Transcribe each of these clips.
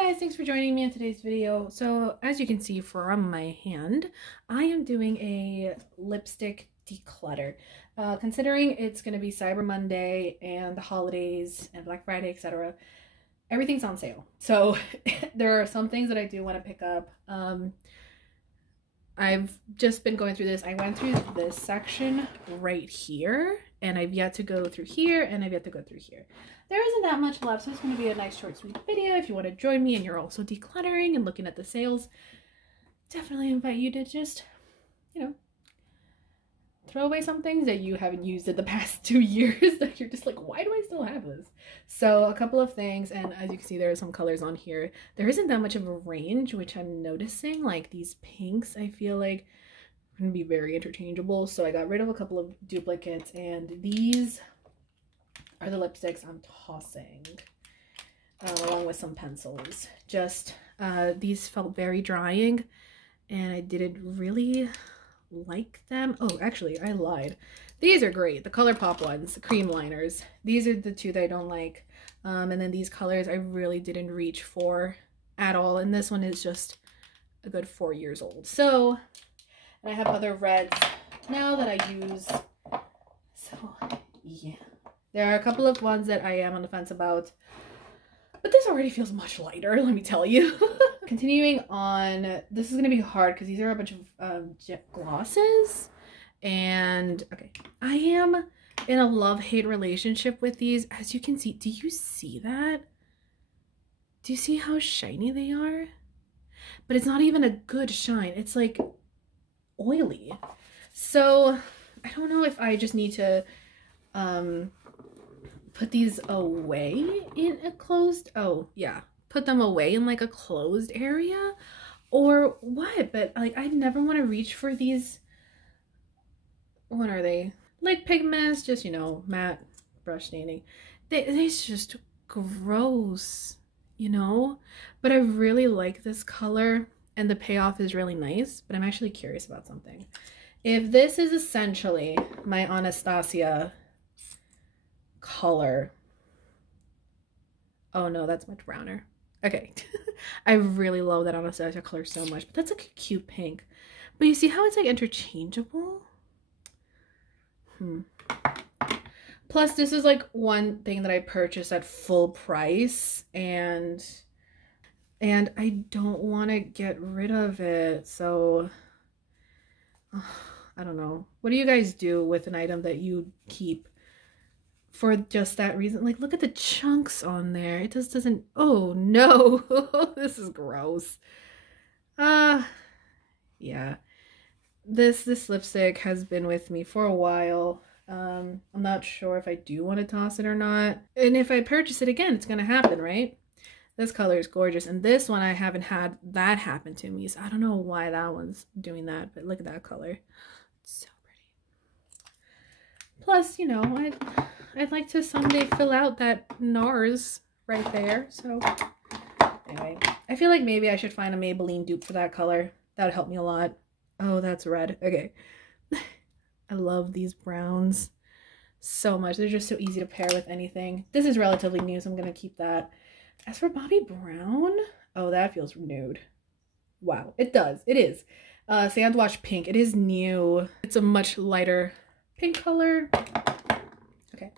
Hi guys, thanks for joining me in today's video. So as you can see from my hand, I am doing a lipstick declutter. Considering it's going to be Cyber Monday and the holidays and Black Friday, etc., everything's on sale. So there are some things that I do want to pick up. I've just been going through this. I went through this section right here, and I've yet to go through here, and I've yet to go through here. There isn't that much left, so it's going to be a nice short sweet video. If you want to join me and you're also decluttering and looking at the sales, definitely invite you to just, you know, throw away some things that you haven't used in the past 2 years that you're just like, why do I still have this? So a couple of things, and as you can see, there are some colors on here. There isn't that much of a range, which I'm noticing. Like these pinks, I feel like are going to be very interchangeable. So I got rid of a couple of duplicates, and these are the lipsticks I'm tossing, along with some pencils. Just these felt very drying, and I didn't really like them. Oh, actually, I lied. These are great. The Colourpop ones, the cream liners. These are the two that I don't like. And then these colors I really didn't reach for at all. And this one is just a good 4 years old. So, and I have other reds now that I use. So, yeah. There are a couple of ones that I am on the fence about, but this already feels much lighter, let me tell you. Continuing on, this is going to be hard because these are a bunch of jet glosses. And, okay, I am in a love-hate relationship with these. As you can see, do you see that? Do you see how shiny they are? But it's not even a good shine. It's like oily. So, I don't know if I just need to put these away in a closed, put them away in like a closed area or what, but like I never want to reach for these. What are they? Like pigments, just, you know, matte brush staining. It's just gross, you know, but I really like this color and the payoff is really nice. But I'm actually curious about something. If this is essentially my Anastasia color, oh no, that's much browner. Okay. I really love that Anastasia color so much, but that's like a cute pink. But you see how it's like interchangeable? Plus, this is like one thing that I purchased at full price, and I don't want to get rid of it. So I don't know. What do you guys do with an item that you keep for just that reason? Like, look at the chunks on there. It just doesn't, oh no. This is gross. Yeah. This lipstick has been with me for a while. I'm not sure if I do want to toss it or not. And if I purchase it again, it's gonna happen, right? This color is gorgeous, and this one I haven't had that happen to me, so I don't know why that one's doing that, but look at that color. It's so pretty. Plus, you know, I'd like to someday fill out that NARS right there. So anyway, I feel like maybe I should find a Maybelline dupe for that color. That would help me a lot. Oh, that's red. Okay. I love these browns so much. They're just so easy to pair with anything. This is relatively new, so I'm going to keep that. As for Bobbi Brown, oh, that feels nude. Wow, it does. It is. Sandwash pink. It is new. It's a much lighter pink color. Okay.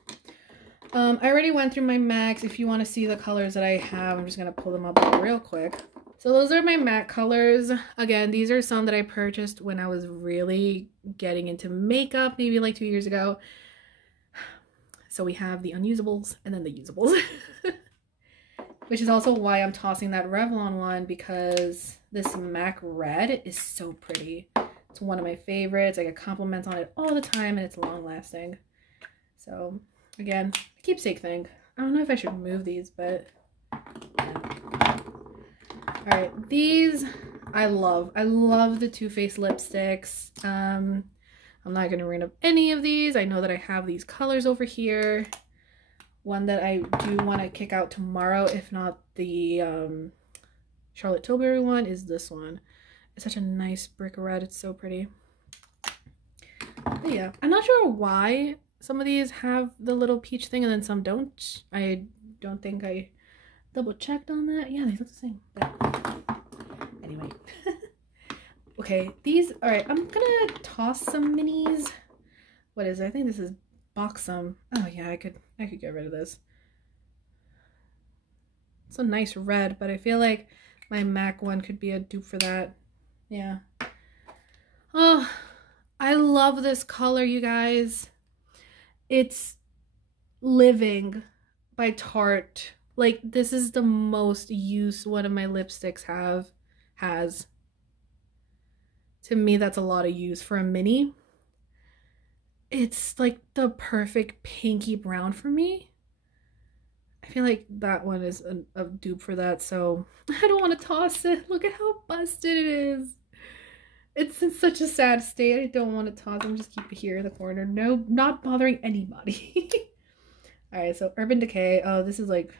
I already went through my MACs. If you want to see the colors that I have, I'm just going to pull them up real quick. So those are my MAC colors. Again, these are some that I purchased when I was really getting into makeup, maybe like 2 years ago. So we have the unusables and then the usables. Which is also why I'm tossing that Revlon one, because this MAC red is so pretty. It's one of my favorites. I get compliments on it all the time, and it's long lasting. So again, a keepsake thing. I don't know if I should move these, but yeah. All right, these I love. I love the Too Faced lipsticks. I'm not going to ring up any of these. I know that I have these colors over here. One that I do want to kick out tomorrow, if not the Charlotte Tilbury one, is this one. It's such a nice brick red. It's so pretty. But yeah, I'm not sure why some of these have the little peach thing and then some don't. I don't think I double checked on that. Yeah, they look the same. But anyway. Okay, these, all right, I'm gonna toss some minis. What is it? I think this is Boxum. Oh yeah, I could get rid of this. It's a nice red, but I feel like my MAC one could be a dupe for that. Yeah. Oh, I love this color, you guys. It's Living by Tarte. Like, this is the most use one of my lipsticks has. To me, that's a lot of use for a mini. It's like the perfect pinky brown for me. I feel like that one is a dupe for that, so I don't want to toss it. Look at how busted it is. It's in such a sad state. I don't want to toss it. Just keep it here in the corner. No, not bothering anybody. Alright, so Urban Decay. Oh, this is like,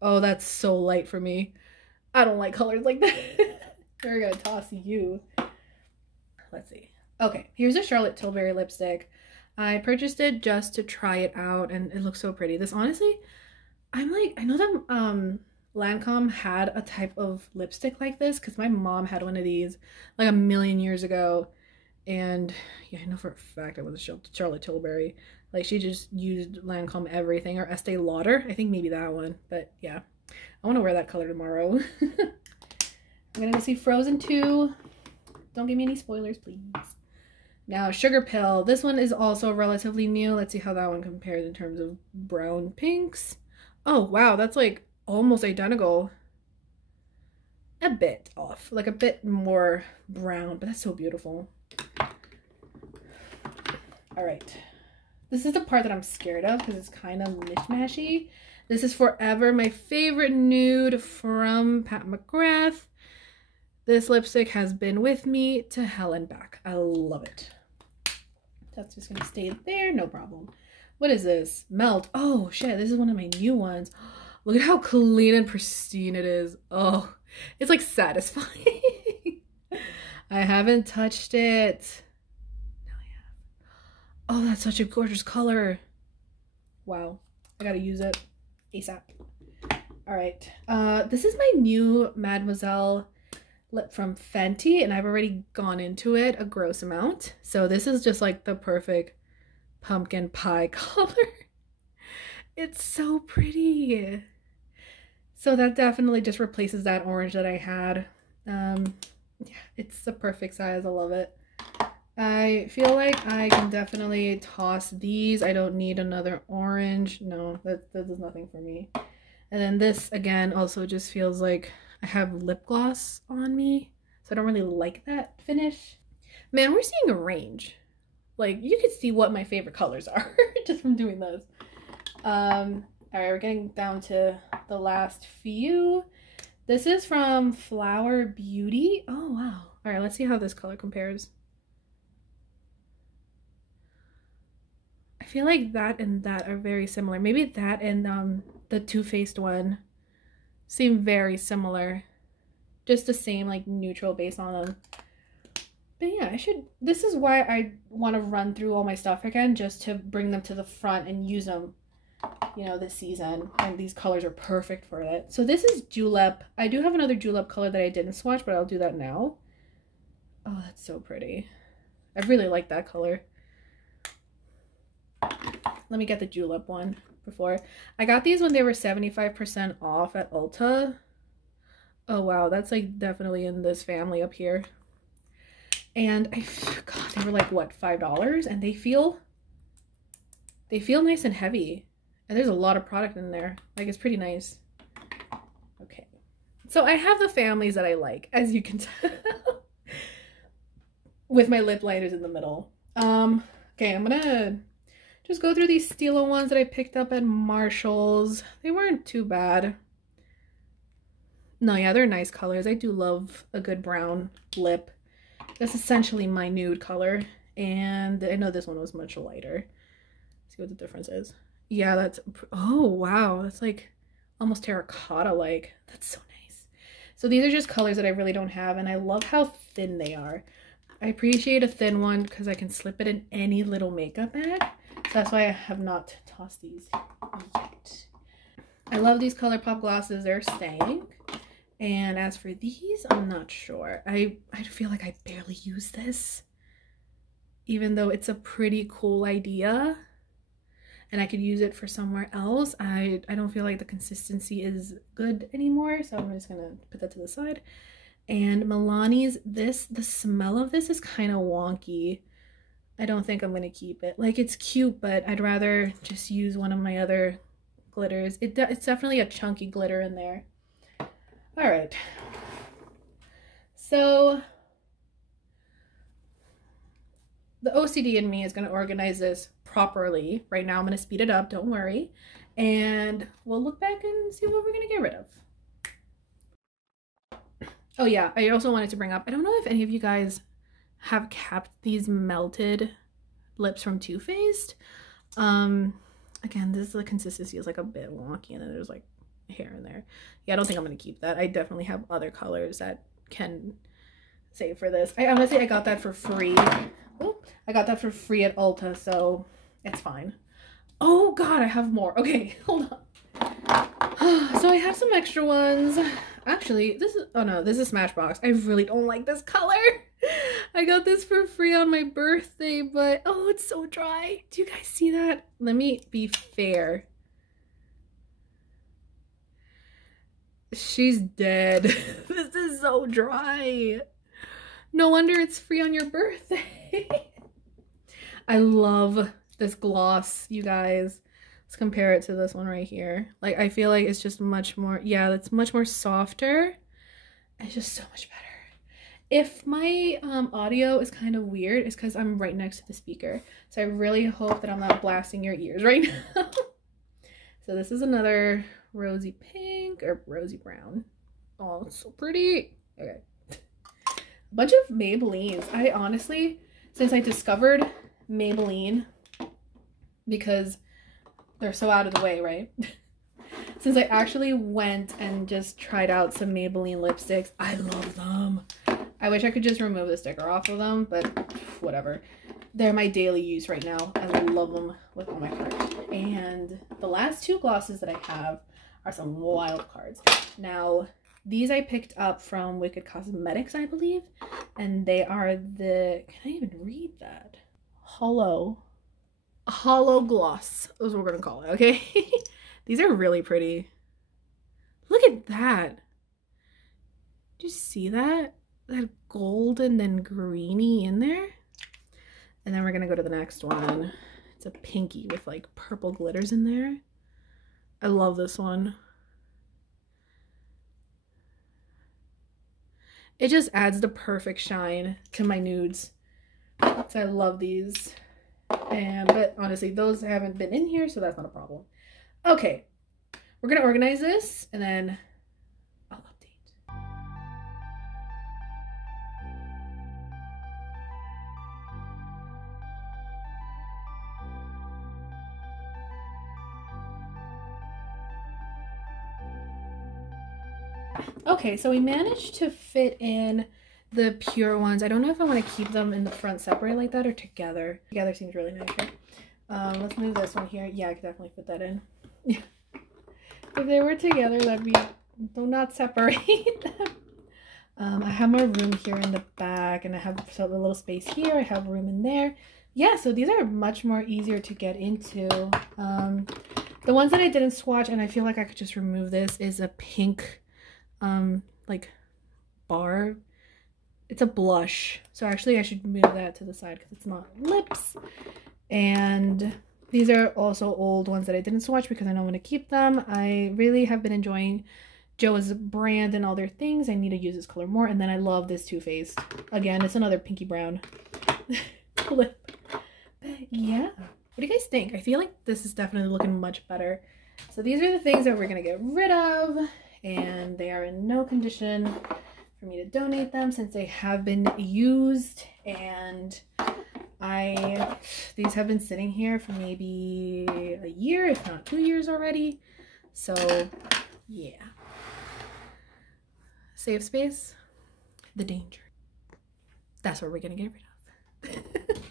oh, that's so light for me. I don't like colors like that. We're gonna toss you. Let's see. Okay, here's a Charlotte Tilbury lipstick. I purchased it just to try it out, and it looks so pretty. This, honestly, I'm like, I know that Lancome had a type of lipstick like this because my mom had one of these like a million years ago. And yeah, I know for a fact it was a Charlotte Tilbury. Like, she just used Lancome everything, or Estee Lauder. I think maybe that one. But yeah, I want to wear that color tomorrow. I'm gonna go see Frozen 2. Don't give me any spoilers, please. Now, Sugar Pill. This one is also relatively new. Let's see how that one compares in terms of brown pinks. Oh, wow. That's like almost identical. A bit off. Like a bit more brown, but that's so beautiful. All right. This is the part that I'm scared of because it's kind of mishmashy. This is Forever, my favorite nude from McGrath. This lipstick has been with me to hell and back. I love it. That's just gonna stay there, no problem. What is this? Melt. Oh shit, this is one of my new ones. Look at how clean and pristine it is. Oh, it's like satisfying. I haven't touched it. Now I have. Oh, that's such a gorgeous color. Wow, I gotta use it ASAP. All right, this is my new Mademoiselle lip from Fenty, and I've already gone into it a gross amount. So this is just like the perfect pumpkin pie color. It's so pretty. So that definitely just replaces that orange that I had. Yeah, it's the perfect size. I love it. I feel like I can definitely toss these. I don't need another orange. No, that does nothing for me. And then this again also just feels like I have lip gloss on me, so I don't really like that finish. Man, we're seeing a range. Like, you could see what my favorite colors are just from doing this. All right, we're getting down to the last few. This is from Flower Beauty. Oh, wow. All right, let's see how this color compares. I feel like that and that are very similar. Maybe that and the Too Faced one seem very similar. Just the same like neutral base on them. But yeah, this is why I want to run through all my stuff again, just to bring them to the front and use them, you know, this season. And these colors are perfect for it. So this is Julep. I do have another Julep color that I didn't swatch, but I'll do that now. Oh, that's so pretty. I really like that color. Let me get the Julep one before. I got these when they were 75% off at Ulta. Oh wow, that's like definitely in this family up here. And God, they were like what, $5? And they feel nice and heavy. And there's a lot of product in there. Like, it's pretty nice. Okay. So I have the families that I like, as you can tell. With my lip liners in the middle. Okay, I'm gonna just go through these Stila ones that I picked up at Marshall's. They weren't too bad. No, yeah, they're nice colors. I do love a good brown lip. That's essentially my nude color. And I know this one was much lighter. Let's see what the difference is. Yeah, that's, oh wow, that's like almost terracotta-like. That's so nice. So these are just colors that I really don't have, and I love how thin they are. I appreciate a thin one because I can slip it in any little makeup bag. So that's why I have not tossed these yet. I love these Colourpop glosses. They're staying. And as for these, I'm not sure. I feel like I barely use this, even though it's a pretty cool idea and I could use it for somewhere else. I don't feel like the consistency is good anymore, so I'm just gonna put that to the side. And Milani's, the smell of this is kind of wonky. I don't think I'm gonna keep it. Like, it's cute, but I'd rather just use one of my other glitters. It's definitely a chunky glitter in there. All right, so the OCD in me is going to organize this properly. Right now I'm going to speed it up, don't worry, and we'll look back and see what we're going to get rid of. Oh yeah, I also wanted to bring up, I don't know if any of you guys have kept these melted lips from Too Faced. Again, the consistency is like a bit wonky, and then there's like hair in there. Yeah, I don't think I'm gonna keep that. I definitely have other colors that can save for this. I honestly, I got that for free. Oh, I got that for free at Ulta, so it's fine. Oh god, I have more. Okay, hold on. So I have some extra ones. Actually, this is, oh no, this is Smashbox. I really don't like this color. I got this for free on my birthday, but oh, it's so dry. Do you guys see that? Let me be fair. She's dead. This is so dry. No wonder it's free on your birthday. I love this gloss, you guys. Let's compare it to this one right here. Like, I feel like it's just much more, yeah, it's much more softer. It's just so much better. If my audio is kind of weird, it's because I'm right next to the speaker. So I really hope that I'm not blasting your ears right now. So this is another rosy pink or rosy brown. Oh, it's so pretty. Okay. A bunch of Maybellines. I honestly, since I discovered Maybelline, because they're so out of the way, right? Since I actually went and just tried out some Maybelline lipsticks, I love them. I wish I could just remove the sticker off of them, but whatever. They're my daily use right now. I love them with all my heart. And the last two glosses that I have are some wild cards. Now, these I picked up from Wicked Cosmetics, I believe. And they are the, can I even read that? Hollow gloss is what we're gonna call it, okay? These are really pretty. Look at that. Did you see that? That gold and then greeny in there. And then we're gonna go to the next one. It's a pinky with like purple glitters in there. I love this one. It just adds the perfect shine to my nudes. So I love these. But honestly, those haven't been in here, so that's not a problem. Okay, we're gonna organize this and then I'll update. Okay, so we managed to fit in the P.U.R ones. I don't know if I want to keep them in the front separate like that or together. Together seems really nice, right? Let's move this one here. Yeah, I could definitely fit that in. Yeah. If they were together, that'd be, do not separate them. I have more room here in the back, and I have a little space here. I have room in there. Yeah, so these are much more easier to get into. The ones that I didn't swatch, and I feel like I could just remove this, is a pink, like, bar. It's a blush. So actually I should move that to the side because it's not lips. And these are also old ones that I didn't swatch because I don't want to keep them. I really have been enjoying Joah's brand and all their things. I need to use this color more. And then I love this Too Faced. Again, it's another pinky brown lip. But yeah. What do you guys think? I feel like this is definitely looking much better. So these are the things that we're going to get rid of. And they are in no condition for me to donate them since they have been used, and these have been sitting here for maybe a year, if not 2 years already. So yeah, save space, the danger. That's what we're gonna get rid of.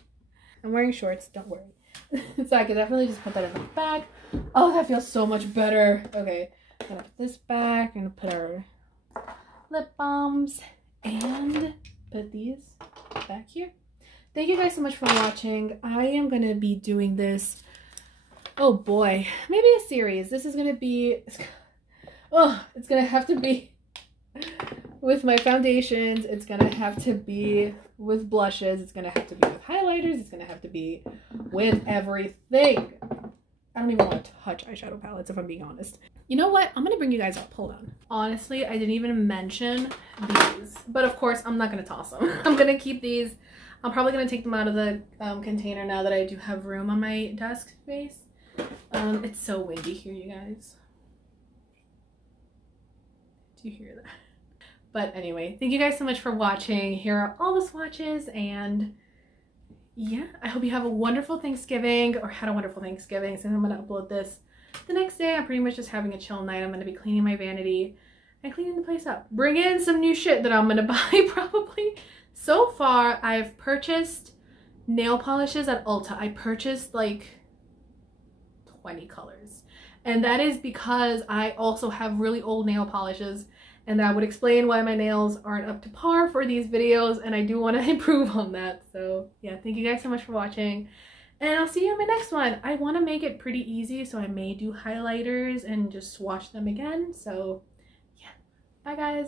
I'm wearing shorts, don't worry. So I can definitely just put that in the back. Oh, that feels so much better. Okay, I'm gonna put this back. I'm gonna put our lip balms and put these back here. Thank you guys so much for watching. I am gonna be doing this, oh boy, maybe a series. This is gonna be, oh, it's gonna have to be with my foundations. It's gonna have to be with blushes. It's gonna have to be with highlighters. It's gonna have to be with everything. I don't even want to touch eyeshadow palettes if I'm being honest. You know what? I'm gonna bring you guys up. Hold on. Honestly, I didn't even mention these, but of course I'm not gonna toss them. I'm gonna keep these. I'm probably gonna take them out of the container now that I do have room on my desk space. It's so windy here, you guys. Do you hear that? But anyway, thank you guys so much for watching. Here are all the swatches, and yeah, I hope you have a wonderful Thanksgiving, or had a wonderful Thanksgiving. Since I'm gonna upload this the next day, I'm pretty much just having a chill night. I'm gonna be cleaning my vanity and cleaning the place up. Bring in some new shit that I'm gonna buy probably. So far, I've purchased nail polishes at Ulta. I purchased like 20 colors. And that is because I also have really old nail polishes, and that would explain why my nails aren't up to par for these videos, and I do want to improve on that. So yeah, thank you guys so much for watching, and I'll see you in my next one. I want to make it pretty easy, so I may do highlighters and just swatch them again. So yeah, bye guys.